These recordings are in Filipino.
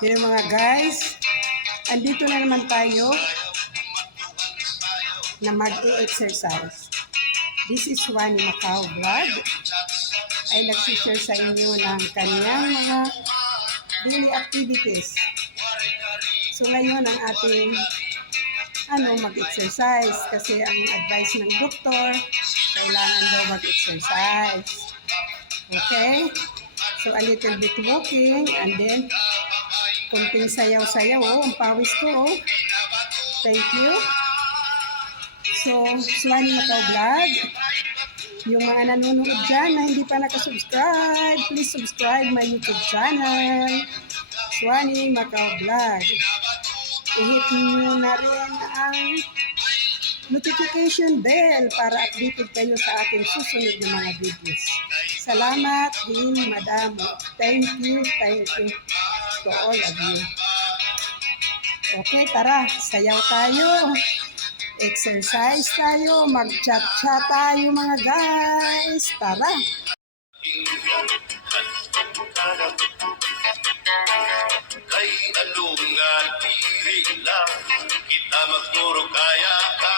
Yung mga guys, andito na naman tayo na mag-exercise. This is Juan Macau Vlog. Ay nagsishare sa inyo ng kanyang mga daily activities. So ngayon ang ating ano, mag-exercise kasi ang advice ng doktor, kailangan daw mag-exercise. Okay? So a little bit walking and then kunting sayaw-sayaw. Oh, ang pawis ko. Oh. Thank you. So, Swani Macau Vlog. Yung mga nanonood dyan na hindi pa nakasubscribe, please subscribe my YouTube channel. Swani Macau Vlog. I-hit nyo na rin ang notification bell para updated kayo sa ating susunod na mga videos. Salamat din, madamo. Thank you, thank you to all of you. Okay, tara, sayaw tayo. Exercise tayo, mag-chat-chat tayo mga guys. Tara. Kay ano nga diri lang kita magpuro kaya ka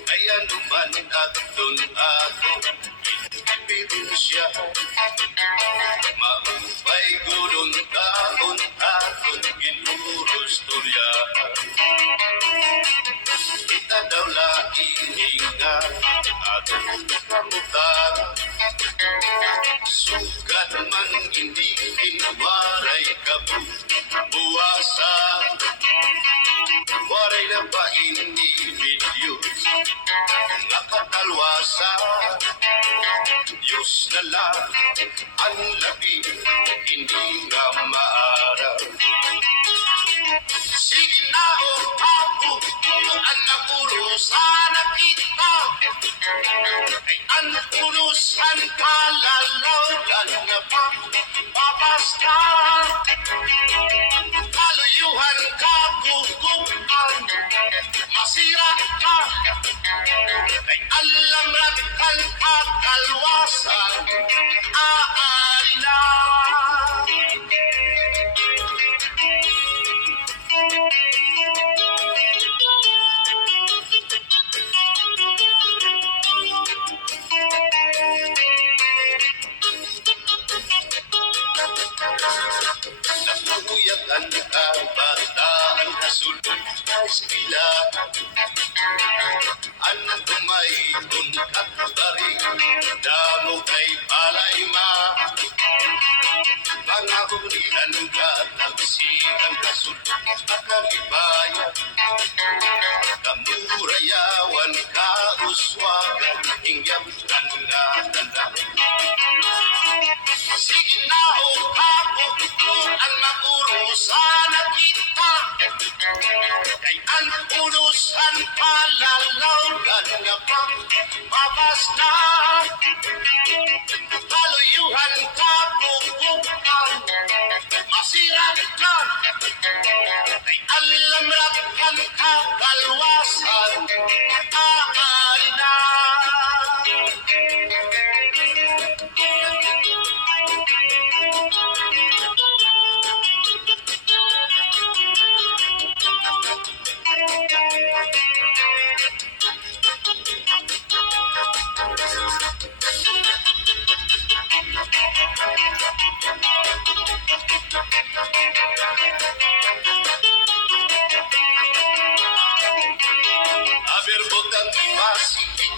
Kay ano man atun ako Ebidensya Maupay gulong taon aton ginuro storya Kita daw laihinga Atong kamutan Sugat man hindi kinwaray kabuwasa Waray na ba hindi videos Nakatalwasa Diyos na lang ang labi Hindi nga maaraw Sige na o ako Ang naguro sana kita Ay ang punusan kalalaw na pa Papasta Masira ka Ay alam rakal ka kalwasan Aari na Nakuyakan ka bataan kasulod sa eskwela Anong tumayon at bari Damo kay palay ma Mga hunilan ka Tagsikan kasulod Makalibaya Kamurayawan ka Uswagan Hingyam kan nga Sige na o ako ang makurusan at kita Kay ang punusan palalaw na pa. Mabas na. Kaluyuhan ka alam rakan ka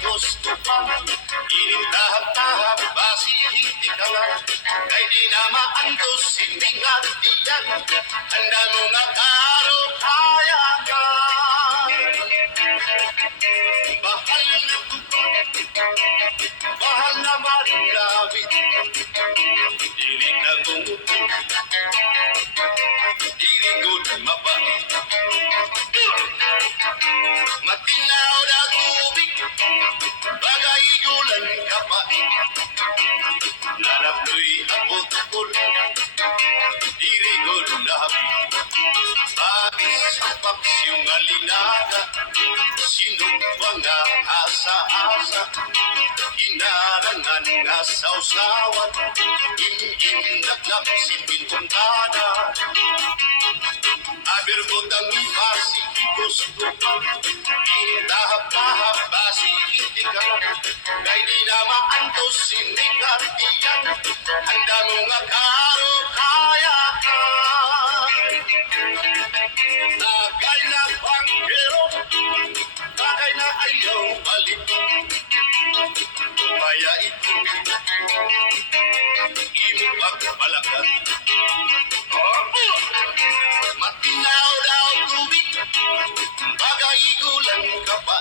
gusto pa. Inintahap-tahap basi hindi ka nga. Kay di na maandos hindi nga diyan. Handa mo nga karo kaya ka. Bahal na Bahal na marilawit Dili na tumuto abot ko Dirigod lahat Bagis supak siyong alinaga Sino ba nga asa-asa Inarangan nga sausawan Im-im-naglap si Pintuntana Aber mo tang ibasi gusto Indahap-tahap basi hindi ka Kay di na maantos hindi kartiyan Handa mo nga karo kaya ka ito Imo pagpalakat Matinaw daw tubig. Bagay igulan ka pa.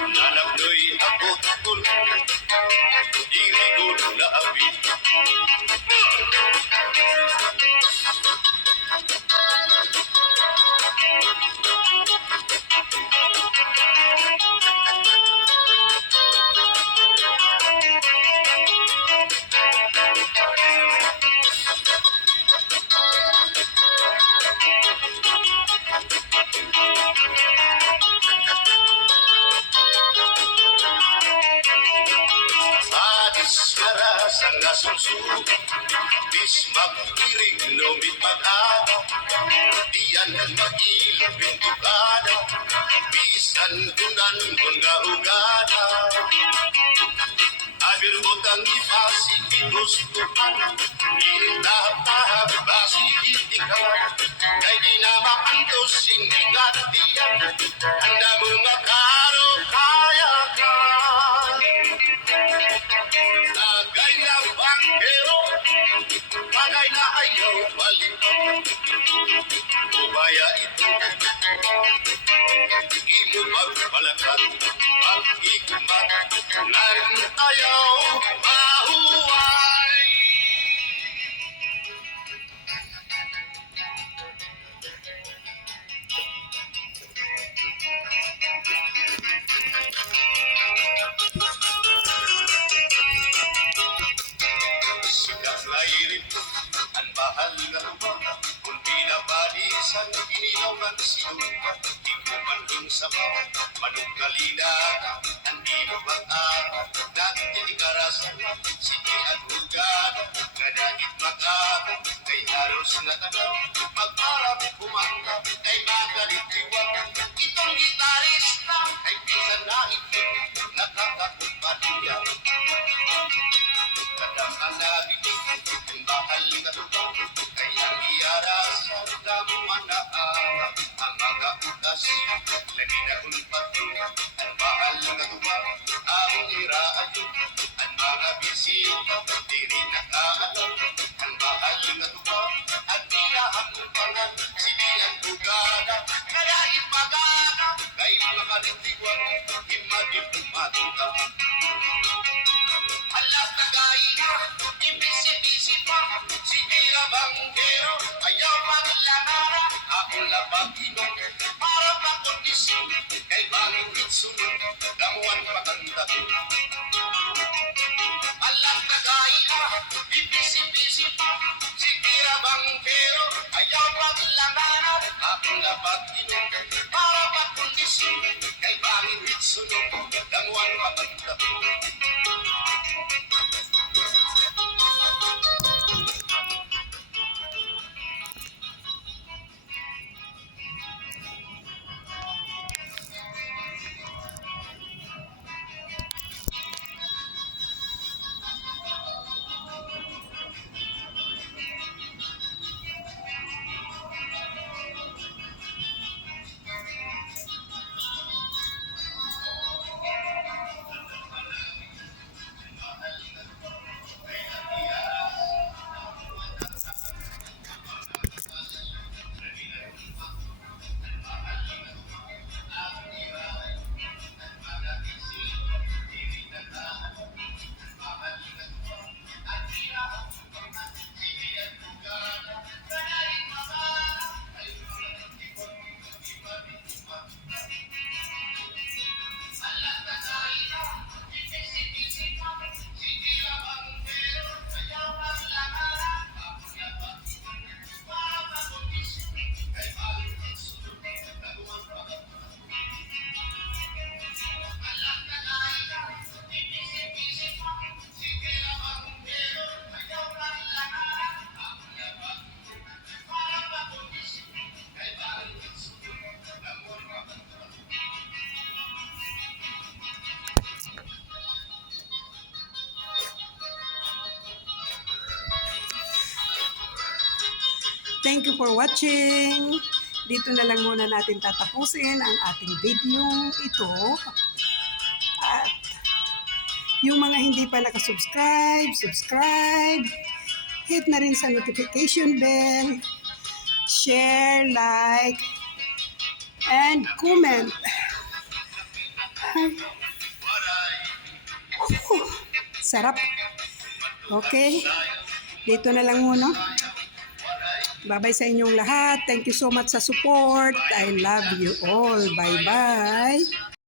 Nanak do'y abot ang nasusuro Bis magkirig lumit mag-aga Diyan mag-ilog pintukada Bisan kunan kung hugada Abir butang ipasi ginustukan Intahap-tahap basi itikawan Kay di na maantos hindi gantiyan Handa mo nga balik Ubaya ito Imo magpalakat Mag-ikumat Nan ayaw ko man dun sa bawat, manong kalina Ang dino mag-ara, natin ikarasan Sige at hugad, ganagit mag-ara Kay halos na tagal, mag-arap kumanda Kay magalitiwag, si Tira Banggero, ayaw maglanara, ako labang inom, para pakondisyon, kay bangin hitsunod, damuan patanda. Alas na gaya, ibisi-bisi pa, si Tira Banggero, ayaw maglanara, ako labang inom, para pakondisyon, kay bangin hitsunod, damuan patanda. Thank you for watching. Dito na lang muna natin tatapusin ang ating video ito. At yung mga hindi pa nakasubscribe, subscribe. Hit na rin sa notification bell. Share, like, and comment. Whew, sarap. Okay. Dito na lang muna. Bye-bye sa inyong lahat. Thank you so much sa support. I love you all. Bye-bye.